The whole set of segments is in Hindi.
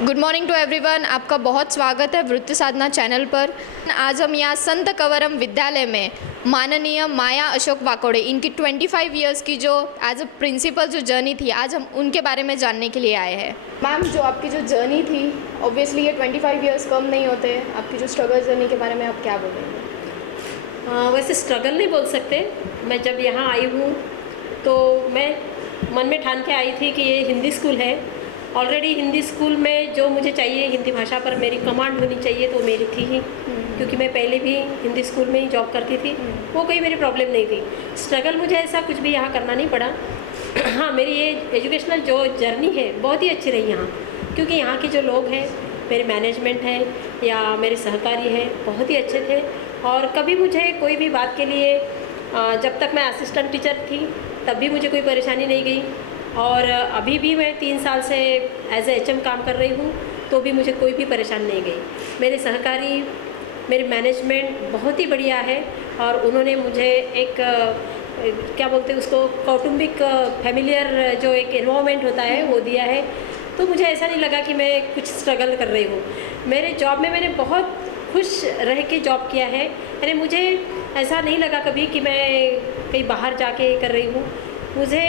गुड मॉर्निंग टू एवरीवन, आपका बहुत स्वागत है वृत्ति साधना चैनल पर। आज हम यहाँ संत कंवरम विद्यालय में माननीय माया अशोक वाकोड़े, इनकी 25 इयर्स की जो एज अ प्रिंसिपल जो जर्नी थी, आज हम उनके बारे में जानने के लिए आए हैं। मैम, जो आपकी जो जर्नी थी, ऑब्वियसली ये 25 इयर्स कम नहीं होते, आपकी जो स्ट्रगल जर्नी के बारे में आप क्या बोलेंगे? वैसे स्ट्रगल नहीं बोल सकते। मैं जब यहाँ आई हूँ तो मैं मन में ठान के आई थी कि ये हिंदी स्कूल है। ऑलरेडी हिंदी स्कूल में जो मुझे चाहिए, हिंदी भाषा पर मेरी कमांड होनी चाहिए, तो मेरी थी ही, क्योंकि मैं पहले भी हिंदी स्कूल में ही जॉब करती थी। वो कोई मेरी प्रॉब्लम नहीं थी। स्ट्रगल मुझे ऐसा कुछ भी यहाँ करना नहीं पड़ा। हाँ, मेरी ये एजुकेशनल जो जर्नी है बहुत ही अच्छी रही यहाँ, क्योंकि यहाँ के जो लोग हैं, मेरे मैनेजमेंट है या मेरे सहकारी है, बहुत ही अच्छे थे। और कभी मुझे कोई भी बात के लिए, जब तक मैं असिस्टेंट टीचर थी तब भी मुझे कोई परेशानी नहीं गई, और अभी भी मैं 3 साल से एज ए HM काम कर रही हूँ तो भी मुझे कोई भी परेशानी नहीं गई। मेरे सहकारी, मेरे मैनेजमेंट बहुत ही बढ़िया है, और उन्होंने मुझे एक क्या बोलते हैं उसको, कौटुंबिक फैमिलियर जो एक एनवायरनमेंट होता है वो दिया है। तो मुझे ऐसा नहीं लगा कि मैं कुछ स्ट्रगल कर रही हूँ। मेरे जॉब में मैंने बहुत खुश रह के जॉब किया है। यानी मुझे ऐसा नहीं लगा कभी कि मैं कहीं बाहर जाके कर रही हूँ। मुझे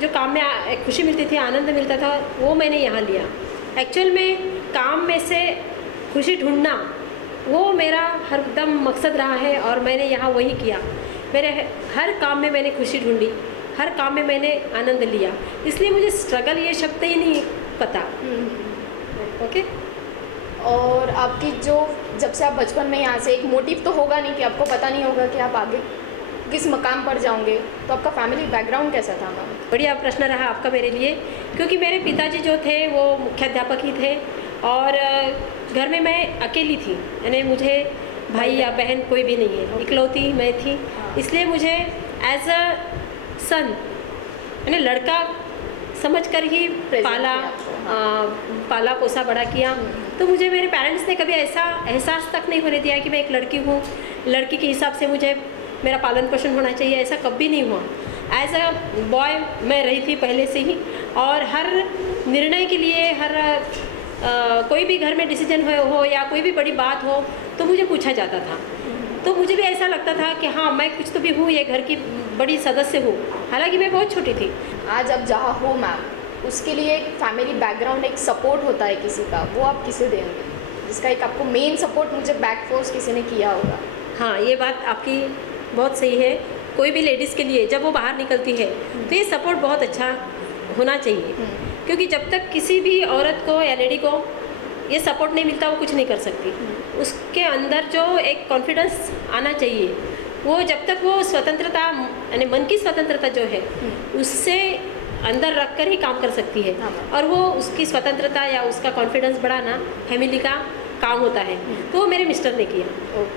जो काम में खुशी मिलती थी, आनंद मिलता था, वो मैंने यहाँ लिया। एक्चुअल में काम में से खुशी ढूंढना वो मेरा हरदम मकसद रहा है, और मैंने यहाँ वही किया। मेरे हर काम में मैंने खुशी ढूंढी, हर काम में मैंने आनंद लिया, इसलिए मुझे स्ट्रगल ये शब्द ही नहीं पता। ओके। और आपकी जो, जब से आप बचपन में यहाँ से, एक मोटिव तो होगा नहीं कि आपको पता नहीं होगा कि आप आगे किस मकाम पर जाओगे, तो आपका फैमिली बैकग्राउंड कैसा था मैम? बढ़िया प्रश्न रहा आपका मेरे लिए, क्योंकि मेरे पिताजी जो थे वो मुख्याध्यापक ही थे, और घर में मैं अकेली थी। यानी मुझे भाई या बहन कोई भी नहीं है, इकलौती मैं थी। इसलिए मुझे एज अ सन, यानी लड़का समझकर ही पाला पोसा बड़ा किया। तो मुझे मेरे पेरेंट्स ने कभी ऐसा एहसास तक नहीं होने दिया कि मैं एक लड़की हूँ, लड़की के हिसाब से मुझे मेरा पालन पोषण होना चाहिए, ऐसा कभी नहीं हुआ। एज अ बॉय मैं रही थी पहले से ही, और हर निर्णय के लिए, हर कोई भी घर में डिसीजन हो या कोई भी बड़ी बात हो तो मुझे पूछा जाता था। तो मुझे भी ऐसा लगता था कि हाँ, मैं कुछ तो भी हूँ, ये घर की बड़ी सदस्य हूँ, हालांकि मैं बहुत छोटी थी। आज आप जहाँ हो मैम, उसके लिए एक फैमिली बैकग्राउंड, एक सपोर्ट होता है किसी का, वो आप किसे देंगे, जिसका एक आपको मेन सपोर्ट मुझे बैक फोर्स किसी ने किया होगा? हाँ, ये बात आपकी बहुत सही है। कोई भी लेडीज़ के लिए जब वो बाहर निकलती है तो ये सपोर्ट बहुत अच्छा होना चाहिए, क्योंकि जब तक किसी भी औरत को या लेडी को ये सपोर्ट नहीं मिलता, वो कुछ नहीं कर सकती। उसके अंदर जो एक कॉन्फिडेंस आना चाहिए, वो जब तक वो स्वतंत्रता, यानी मन की स्वतंत्रता जो है, उससे अंदर रख कर ही काम कर सकती है। और वो उसकी स्वतंत्रता या उसका कॉन्फिडेंस बढ़ाना फैमिली का काम होता है। तो वो मेरे मिस्टर ने किया,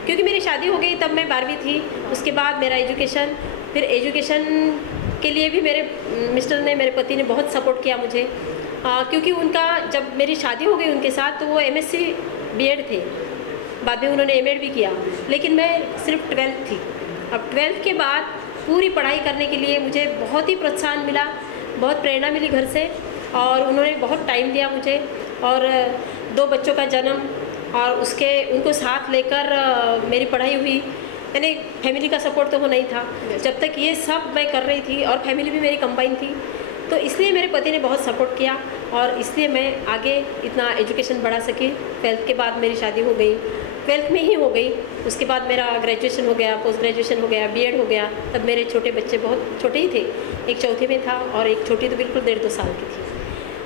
क्योंकि मेरी शादी हो गई तब मैं 12वीं थी। उसके बाद मेरा एजुकेशन, फिर एजुकेशन के लिए भी मेरे मिस्टर ने, मेरे पति ने बहुत सपोर्ट किया मुझे, क्योंकि उनका जब मेरी शादी हो गई उनके साथ, तो वो MSc B.Ed थे, बाद में उन्होंने M.Ed भी किया, लेकिन मैं सिर्फ 12th थी। अब 12th के बाद पूरी पढ़ाई करने के लिए मुझे बहुत ही प्रोत्साहन मिला, बहुत प्रेरणा मिली घर से, और उन्होंने बहुत टाइम दिया मुझे। और 2 बच्चों का जन्म, और उनको साथ लेकर मेरी पढ़ाई हुई। यानी फैमिली का सपोर्ट तो होना ही था। जब तक ये सब मैं कर रही थी, और फैमिली भी मेरी कंबाइन थी, तो इसलिए मेरे पति ने बहुत सपोर्ट किया, और इसलिए मैं आगे इतना एजुकेशन बढ़ा सकी। 12th के बाद मेरी शादी हो गई, 12th में ही हो गई। उसके बाद मेरा ग्रेजुएशन हो गया, पोस्ट ग्रेजुएशन हो गया, B.Ed हो गया। तब मेरे छोटे बच्चे बहुत छोटे ही थे, एक 4th में था और एक छोटी तो बिल्कुल 1.5-2 साल की थी।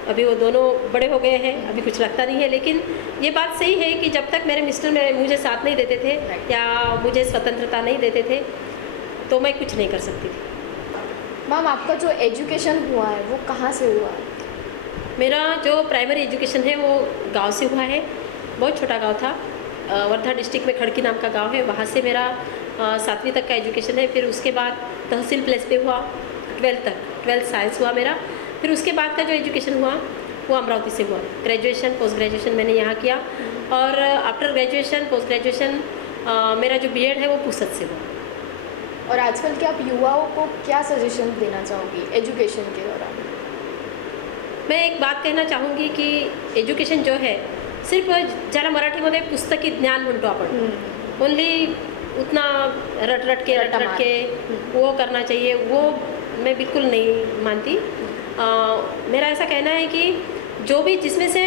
अभी वो दोनों बड़े हो गए हैं, अभी कुछ लगता नहीं है। लेकिन ये बात सही है कि जब तक मेरे मिस्टर मुझे साथ नहीं देते थे या मुझे स्वतंत्रता नहीं देते थे, तो मैं कुछ नहीं कर सकती थी। मैम, आपका जो एजुकेशन हुआ है वो कहाँ से हुआ है? मेरा जो प्राइमरी एजुकेशन है वो गांव से हुआ है। बहुत छोटा गांव था, वर्धा डिस्ट्रिक्ट में खड़की नाम का गांव है। वहाँ से मेरा 7वीं तक का एजुकेशन है। फिर उसके बाद तहसील प्लेस पे हुआ 12th तक, 12th साइंस हुआ मेरा। फिर उसके बाद का जो एजुकेशन हुआ वो अमरावती से हुआ। ग्रेजुएशन, पोस्ट ग्रेजुएशन मैंने यहाँ किया, और आफ्टर ग्रेजुएशन, पोस्ट ग्रेजुएशन मेरा जो B.Ed है वो पुसद से हुआ। और आजकल के आप युवाओं को क्या सजेशन देना चाहोगी एजुकेशन के दौरान? मैं एक बात कहना चाहूँगी कि एज्युकेशन जो है सिर्फ ज्याला मराठीमध्ये पुस्तकी ज्ञान म्हणतो आपण, ओनली उतना रट के वो करना चाहिए, वो मैं बिल्कुल नहीं मानती। मेरा ऐसा कहना है कि जो भी जिसमें से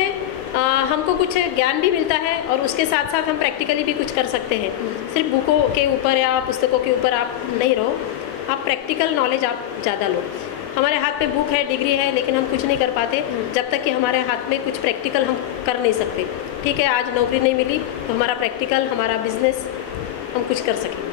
हमको कुछ ज्ञान भी मिलता है और उसके साथ साथ हम प्रैक्टिकली भी कुछ कर सकते हैं। सिर्फ बुकों के ऊपर या पुस्तकों के ऊपर आप नहीं रहो, आप प्रैक्टिकल नॉलेज आप ज़्यादा लो। हमारे हाथ में बुक है, डिग्री है, लेकिन हम कुछ नहीं कर पाते जब तक कि हमारे हाथ में कुछ प्रैक्टिकल हम कर नहीं सकते। ठीक है, आज नौकरी नहीं मिली तो हमारा प्रैक्टिकल, हमारा बिजनेस हम कुछ कर सकें।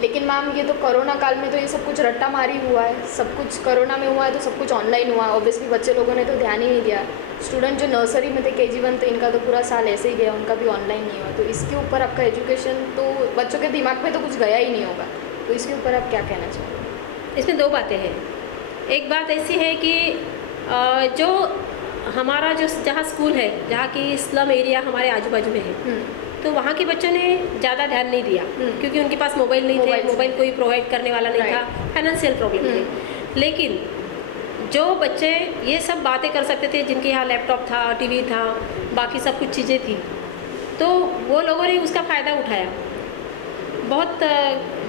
लेकिन मैम ये तो कोरोना काल में तो ये सब कुछ रट्टा मारी हुआ है, सब कुछ कोरोना में हुआ है तो सब कुछ ऑनलाइन हुआ। ऑब्वियसली बच्चे लोगों ने तो ध्यान ही नहीं दिया। स्टूडेंट जो नर्सरी में थे KG1 तो इनका तो पूरा साल ऐसे ही गया, उनका भी ऑनलाइन नहीं हुआ। तो इसके ऊपर आपका एजुकेशन तो बच्चों के दिमाग में तो कुछ गया ही नहीं होगा, तो इसके ऊपर आप क्या कहना चाहोगे? इसमें दो बातें हैं। एक बात ऐसी है कि जो हमारा जो जहाँ स्कूल है, जहाँ की स्लम एरिया हमारे आजू बाजू में है, तो वहाँ के बच्चों ने ज़्यादा ध्यान नहीं दिया क्योंकि उनके पास मोबाइल नहीं थे, मोबाइल कोई प्रोवाइड करने वाला नहीं था, फाइनेंशियल प्रॉब्लम थे। लेकिन जो बच्चे ये सब बातें कर सकते थे, जिनके यहाँ लैपटॉप था, टीवी था, बाकी सब कुछ चीज़ें थी, तो वो लोगों ने उसका फ़ायदा उठाया। बहुत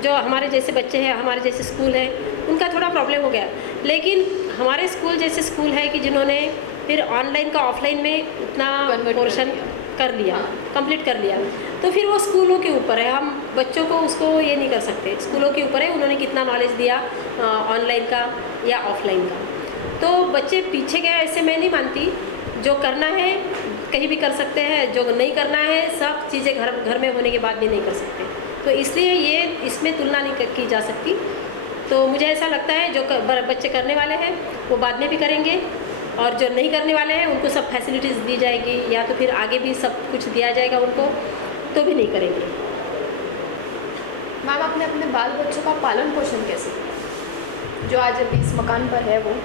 जो हमारे जैसे बच्चे हैं, हमारे जैसे स्कूल है, उनका थोड़ा प्रॉब्लम हो गया। लेकिन हमारे स्कूल जैसे स्कूल है कि जिन्होंने फिर ऑनलाइन का ऑफलाइन में उतना पोर्शन कर लिया, कंप्लीट कर लिया, तो फिर वो स्कूलों के ऊपर है। हम बच्चों को उसको ये नहीं कर सकते, स्कूलों के ऊपर है उन्होंने कितना नॉलेज दिया ऑनलाइन का या ऑफलाइन का। तो बच्चे पीछे गए ऐसे मैं नहीं मानती। जो करना है कहीं भी कर सकते हैं, जो नहीं करना है सब चीज़ें घर में होने के बाद भी नहीं कर सकते। तो इसलिए ये इसमें तुलना नहीं की जा सकती। तो मुझे ऐसा लगता है जो बच्चे करने वाले हैं वो बाद में भी करेंगे, और जो नहीं करने वाले हैं उनको सब फैसिलिटीज़ दी जाएगी, या तो फिर आगे भी सब कुछ दिया जाएगा उनको, तो भी नहीं करेंगे। मैम आपने अपने बाल बच्चों का पालन पोषण कैसे किया, जो आज अभी इस मकान पर है वो?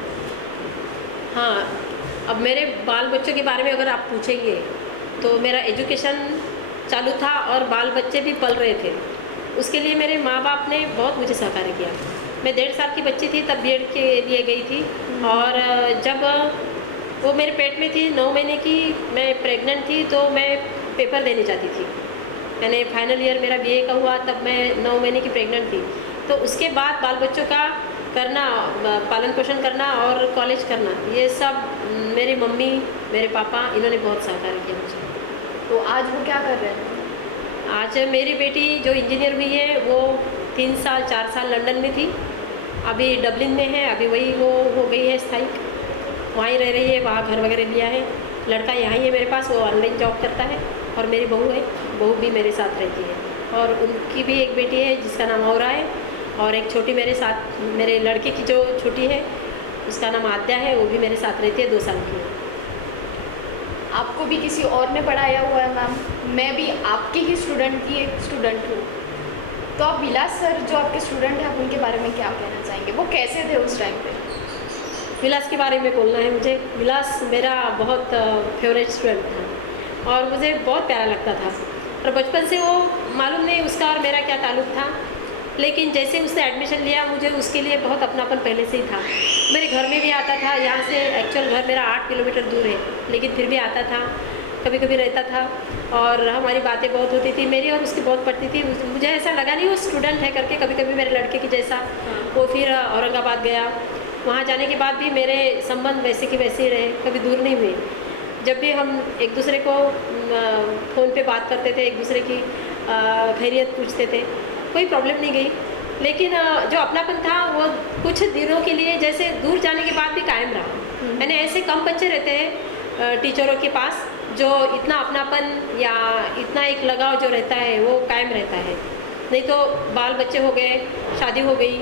हाँ, अब मेरे बाल बच्चों के बारे में अगर आप पूछेंगे तो मेरा एजुकेशन चालू था और बाल बच्चे भी पल रहे थे। उसके लिए मेरे माँ बाप ने बहुत मुझे सहकार्य किया। मैं 1.5 साल की बच्ची थी तब B.Ed के लिए गई थी, और जब वो मेरे पेट में थी 9 महीने की, मैं प्रेग्नेंट थी, तो मैं पेपर देने जाती थी। मैंने फाइनल ईयर मेरा BA का हुआ, तब मैं 9 महीने की प्रेग्नेंट थी। तो उसके बाद बाल बच्चों का करना, पालन पोषण करना और कॉलेज करना, ये सब मेरी मम्मी, मेरे पापा, इन्होंने बहुत सहकार्य किया मुझे। तो आज वो क्या कर रहे हैं? आज मेरी बेटी जो इंजीनियर हुई है वो 3 साल 4 साल लंदन में थी, अभी डबलिन में है, अभी वही वो हो गई है स्थायी, वहीं रह रही है, वहाँ घर वगैरह लिया है। लड़का यहाँ ही है मेरे पास, वो ऑनलाइन जॉब करता है, और मेरी बहू है, बहू भी मेरे साथ रहती है, और उनकी भी एक बेटी है जिसका नाम औरा है, और एक छोटी मेरे साथ, मेरे लड़के की जो छोटी है उसका नाम आद्या है, वो भी मेरे साथ रहती है, 2 साल की है। आपको भी किसी और ने पढ़ाया हुआ है मैम? मैं भी आपके ही स्टूडेंट की एक स्टूडेंट हूँ। तो आप विलास सर जो आपके स्टूडेंट हैं, आप उनके बारे में क्या कहना चाहेंगे? वो कैसे थे उस टाइम पे? विलास के बारे में बोलना है मुझे। विलास मेरा बहुत फेवरेट स्टूडेंट था और मुझे बहुत प्यारा लगता था, और बचपन से वो मालूम नहीं उसका और मेरा क्या ताल्लुक़ था, लेकिन जैसे उसने एडमिशन लिया मुझे उसके लिए बहुत अपनापन पहले से ही था। मेरे घर में भी आता था, यहाँ से एक्चुअल घर मेरा 8 किलोमीटर दूर है, लेकिन फिर भी आता था, कभी कभी रहता था, और हमारी बातें बहुत होती थी, मेरी और उसकी बहुत पड़ती थी। मुझे ऐसा लगा नहीं वो स्टूडेंट है करके, कभी कभी मेरे लड़के की जैसा। वो फिर औरंगाबाद गया, वहाँ जाने के बाद भी मेरे संबंध वैसे के वैसे ही रहे, कभी दूर नहीं हुए। जब भी हम एक दूसरे को फ़ोन पे बात करते थे, एक दूसरे की खैरियत पूछते थे, कोई प्रॉब्लम नहीं गई। लेकिन जो अपनापन था वो कुछ दिनों के लिए, जैसे दूर जाने के बाद भी कायम रहा। मैंने ऐसे कम बच्चे रहते हैं टीचरों के पास जो इतना अपनापन या इतना एक लगाव जो रहता है वो कायम रहता है। नहीं तो बाल बच्चे हो गए, शादी हो गई,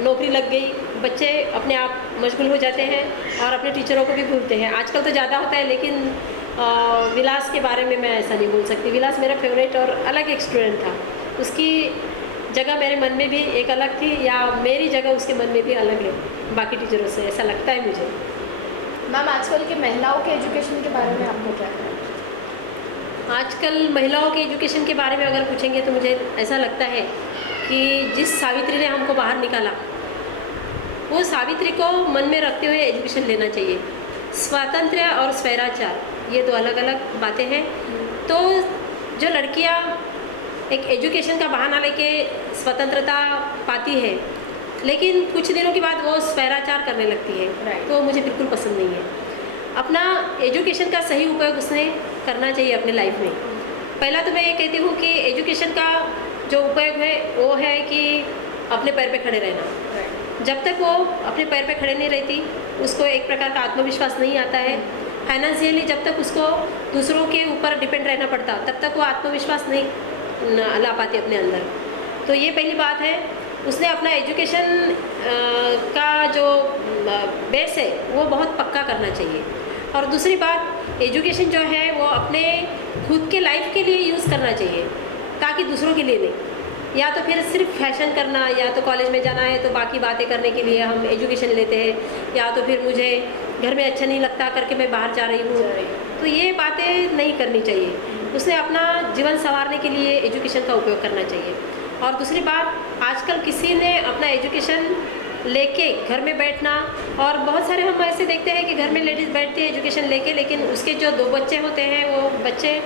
नौकरी लग गई, बच्चे अपने आप मशगूल हो जाते हैं और अपने टीचरों को भी भूलते हैं। आजकल तो ज़्यादा होता है, लेकिन विलास के बारे में मैं ऐसा नहीं बोल सकती। विलास मेरा फेवरेट और अलग एक स्टूडेंट था। उसकी जगह मेरे मन में भी एक अलग थी, या मेरी जगह उसके मन में भी अलग है बाकी टीचरों से, ऐसा लगता है मुझे। मैम आजकल के महिलाओं के एजुकेशन के बारे में आपको क्या कहना है? आजकल महिलाओं के एजुकेशन के बारे में अगर पूछेंगे तो मुझे ऐसा लगता है कि जिस सावित्री ने हमको बाहर निकाला, वो सावित्री को मन में रखते हुए एजुकेशन लेना चाहिए। स्वातंत्र्य और स्वैराचार ये दो अलग अलग बातें हैं। तो जो लड़कियां एक एजुकेशन का बहाना लेके स्वतंत्रता पाती है, लेकिन कुछ दिनों के बाद वो स्वैराचार करने लगती है, तो मुझे बिल्कुल पसंद नहीं है। अपना एजुकेशन का सही उपयोग उसने करना चाहिए अपने लाइफ में। पहला तो मैं ये कहती हूँ कि एजुकेशन का जो उपयोग है वो है कि अपने पैर पे खड़े रहना। जब तक वो अपने पैर पे खड़े नहीं रहती, उसको एक प्रकार का आत्मविश्वास नहीं आता है। फाइनेंशियली जब तक उसको दूसरों के ऊपर डिपेंड रहना पड़ता, तब तक वो आत्मविश्वास नहीं ला पाती अपने अंदर। तो ये पहली बात है। उसने अपना एजुकेशन का जो बेस है वो बहुत पक्का करना चाहिए। और दूसरी बात, एजुकेशन जो है वो अपने खुद के लाइफ के लिए यूज़ करना चाहिए, ताकि दूसरों के लिए नहीं। या तो फिर सिर्फ फैशन करना, या तो कॉलेज में जाना है तो बाकी बातें करने के लिए हम एजुकेशन लेते हैं, या तो फिर मुझे घर में अच्छा नहीं लगता करके मैं बाहर जा रही हूँ, तो ये बातें नहीं करनी चाहिए। उसने अपना जीवन संवारने के लिए एजुकेशन का उपयोग करना चाहिए। और दूसरी बात, आजकल किसी ने अपना एजुकेशन लेके घर में बैठना, और बहुत सारे हम ऐसे देखते हैं कि घर में लेडीज़ बैठती है एजुकेशन लेके, लेकिन उसके जो 2 बच्चे होते हैं वो बच्चे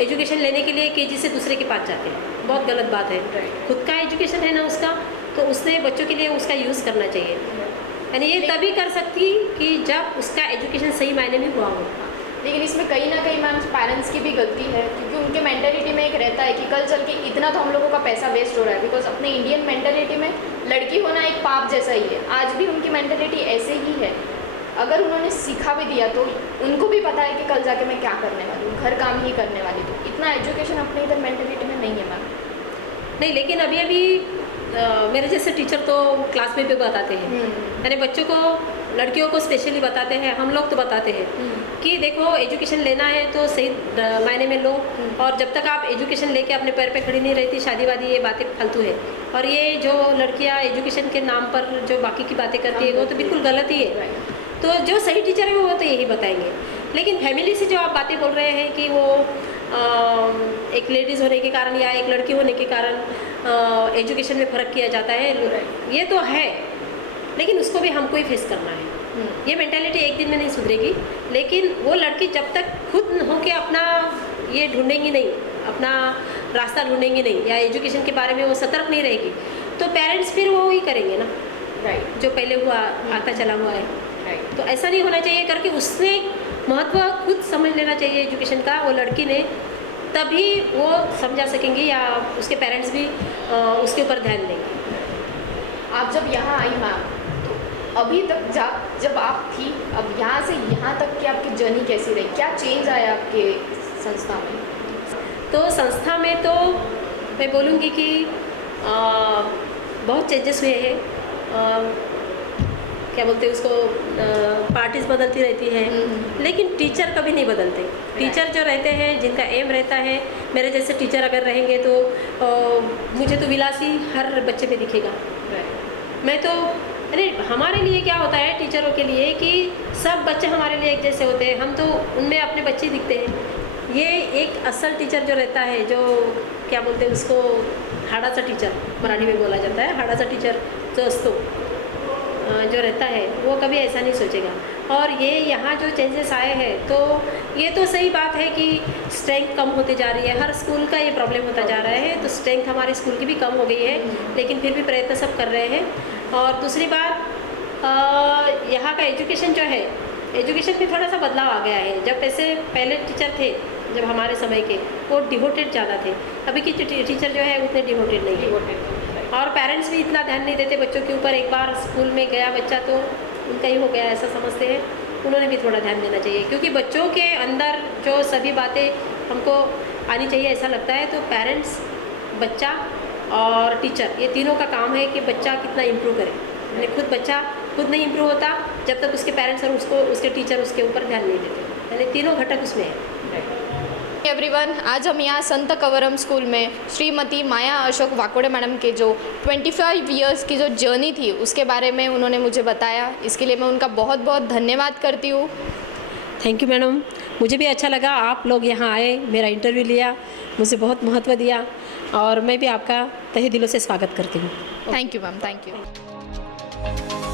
एजुकेशन लेने के लिए केजी से दूसरे के पास जाते हैं। बहुत गलत बात है। खुद का एजुकेशन है ना उसका, तो उसने बच्चों के लिए उसका यूज़ करना चाहिए। यानी ये तभी कर सकती कि जब उसका एजुकेशन सही मायने में हुआ हो। लेकिन इसमें कहीं ना कहीं मैम पेरेंट्स की भी गलती है, क्योंकि उनके मेंटालिटी में एक रहता है कि कल चल के इतना तो हम लोगों का पैसा वेस्ट हो रहा है। बिकॉज अपने इंडियन मेंटालिटी में लड़की होना एक पाप जैसा ही है। आज भी उनकी मेंटालिटी ऐसे ही है। अगर उन्होंने सीखा भी दिया तो उनको भी पता है कि कल जाके मैं क्या करने वाली हूँ, घर काम ही करने वाली। तो इतना एजुकेशन अपने इधर मेंटालिटी में नहीं है मैम। नहीं, लेकिन अभी मेरे जैसे टीचर तो क्लास में भी बताते हैं, यानी बच्चों को, लड़कियों को स्पेशली बताते हैं। हम लोग तो बताते हैं कि देखो एजुकेशन लेना है तो सही मायने में लो, और जब तक आप एजुकेशन लेके अपने पैर पे खड़ी नहीं रहती, शादी वादी ये बातें फालतू है। और ये जो लड़कियां एजुकेशन के नाम पर जो बाकी की बातें करती है वो तो बिल्कुल गलत ही है। तो जो सही टीचर है वो तो यही बताएंगे। लेकिन फैमिली से जो आप बातें बोल रहे हैं कि वो एक लेडीज़ होने के कारण या एक लड़की होने के कारण एजुकेशन में फ़र्क किया जाता है, ये तो है, लेकिन उसको भी हमको ही फेस करना है। ये मेंटालिटी एक दिन में नहीं सुधरेगी। लेकिन वो लड़की जब तक खुद होके अपना ये ढूंढेंगी नहीं, अपना रास्ता ढूंढेंगी नहीं, या एजुकेशन के बारे में वो सतर्क नहीं रहेगी, तो पेरेंट्स फिर वो ही करेंगे ना, जो पहले हुआ आता चला हुआ है। तो ऐसा नहीं होना चाहिए करके उसने महत्व खुद समझ लेना चाहिए एजुकेशन का, वो लड़की ने, तभी वो समझा सकेंगी, या उसके पेरेंट्स भी उसके ऊपर ध्यान देंगे। आप जब यहाँ आई मैम, तो अभी तक जब आप थी, अब यहाँ से यहाँ तक की आपकी जर्नी कैसी रही? क्या चेंज आया आपके संस्था में? तो संस्था में तो मैं बोलूँगी कि बहुत चेंजेस हुए हैं। क्या बोलते हैं उसको, पार्टीज बदलती रहती हैं, लेकिन टीचर कभी नहीं बदलते। टीचर जो रहते हैं, जिनका एम रहता है, मेरे जैसे टीचर अगर रहेंगे तो मुझे तो विलासी हर बच्चे पे दिखेगा। मैं तो, अरे हमारे लिए क्या होता है टीचरों के लिए कि सब बच्चे हमारे लिए एक जैसे होते हैं, हम तो उनमें अपने बच्चे दिखते हैं। ये एक असल टीचर जो रहता है, जो क्या बोलते हैं उसको, हाडाचा टीचर मराठी में बोला जाता है, हाडाचा टीचर जो असतो जो रहता है, वो कभी ऐसा नहीं सोचेगा। और ये यहाँ जो चेंजेस आए हैं, तो ये तो सही बात है कि स्ट्रेंथ कम होती जा रही है। हर स्कूल का ये प्रॉब्लम होता जा रहा है, तो स्ट्रेंथ हमारे स्कूल की भी कम हो गई है, लेकिन फिर भी प्रयत्न सब कर रहे हैं। और दूसरी बात, यहाँ का एजुकेशन जो है, एजुकेशन में थोड़ा सा बदलाव आ गया है। जब ऐसे पहले टीचर थे, जब हमारे समय के, वो डिवोटेड ज़्यादा थे। अभी की टीचर जो है उतने डिवोटेड नहीं है, और पेरेंट्स भी इतना ध्यान नहीं देते बच्चों के ऊपर। एक बार स्कूल में गया बच्चा तो उनका ही हो गया, ऐसा समझते हैं। उन्होंने भी थोड़ा ध्यान देना चाहिए, क्योंकि बच्चों के अंदर जो सभी बातें हमको आनी चाहिए ऐसा लगता है। तो पेरेंट्स, बच्चा और टीचर, ये तीनों का काम है कि बच्चा कितना इम्प्रूव करे। यानी खुद बच्चा खुद नहीं इम्प्रूव होता जब तक उसके पेरेंट्स और उसके टीचर उसके ऊपर ध्यान नहीं देते। यानी तीनों घटक उसमें है। एवरीवन, आज हम यहाँ संत कवरम स्कूल में श्रीमती माया अशोक वाकोड़े मैडम के जो 25 इयर्स की जो जर्नी थी उसके बारे में उन्होंने मुझे बताया। इसके लिए मैं उनका बहुत बहुत धन्यवाद करती हूँ। थैंक यू मैडम, मुझे भी अच्छा लगा आप लोग यहाँ आए, मेरा इंटरव्यू लिया, मुझे बहुत महत्व दिया। और मैं भी आपका तहे दिलों से स्वागत करती हूँ। Thank you ma'am, thank you.